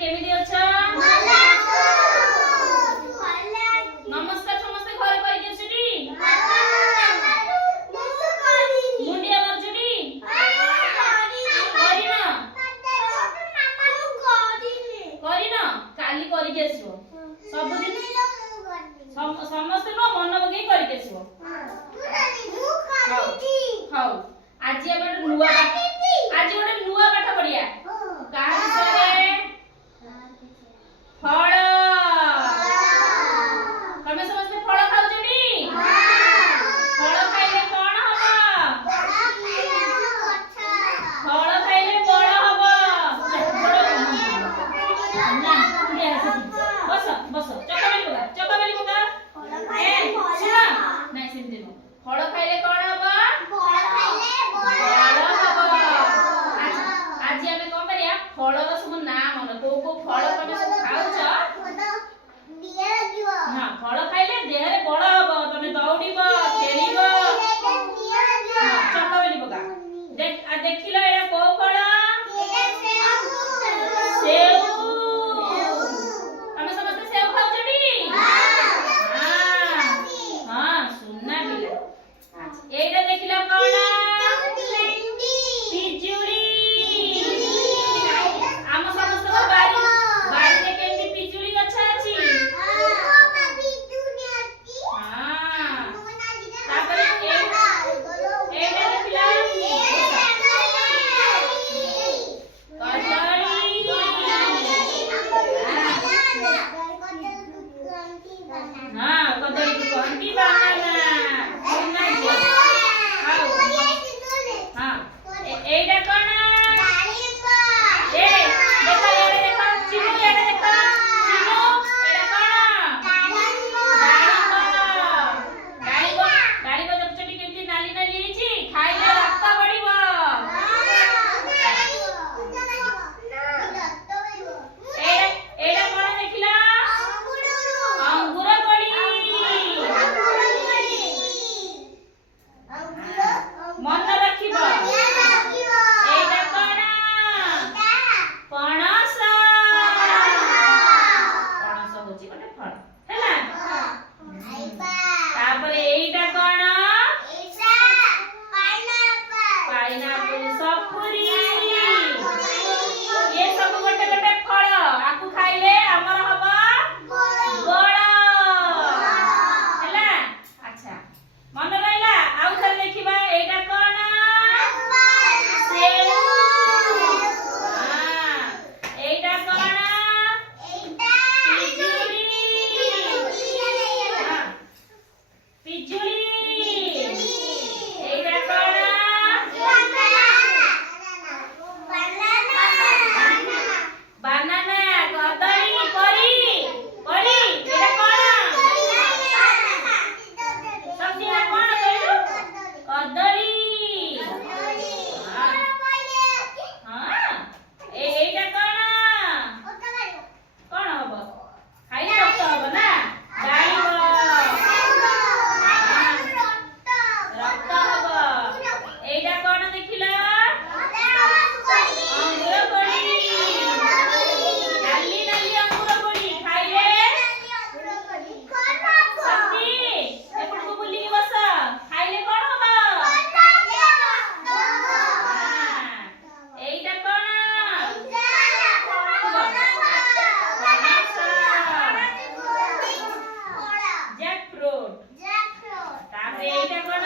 केमिति अछ नमस्कार समस्त घर कहि गेछुटी मुंडिया मरजुटी करिना काली करि गेछो सब दिन समस्त नो मन बगे करि गेछो हाउ आज आपण नुवा आज गोटे नुवा पाठ पढिया का विषय फल तमे समस्त फल खाउछटी फल खाइले कोन हबो फल खाइले बड़ हबो ना बस बस चकाबेली पका ए सुना नाही सेमते नो फल खाइले कोन हबो आज आमे कोन करिया फलर सब नाम मन को फल तमे सब खाउछ हां फल खाइले देह रे बड़ हबो तमे दौड़ीबो खेलीबो चकाबेली पका देख आ देखिलो एटा को फल सेव तमे समस्त सेव खाउछटी हां सुनना बिला एटा देखिलो कोन पिजुड़ी आम समस्त बारी बारी रे केंती पिजुड़ी गछ अछि हां तापर एटा देखिला कदली को कहंती बनाना सुनना दियो हां हां एटा कोन मन रखिबो एटा कोन पणस पणस होची कोटे फल हैला तापर एटा कोन पाइनएप्पल सपुरी ये सब गोटे गोटे फल आकु खाइले हमर हबो बड़ हैला अच्छा मन रहिला आउ थरे देखिबा एटा कोन सेव हां एटा कोन पिजुड़ी हां पिजुड़ी एटा कोन बनाना कदली परी एटा कोन सब्जी ना कोन कहियो कदली हां एटा कोन कोन हबो खाइले रक्त हबो ना डाळिंब रक्त हबो एटा कोन देखिला अंगूर कोड़ी नाली नाली अंगूर कोड़ी खाइले सब्जी एपट को बुली बस खाइले कोन हबो एटा कोन जैक फ्रूट तापर एटा कोन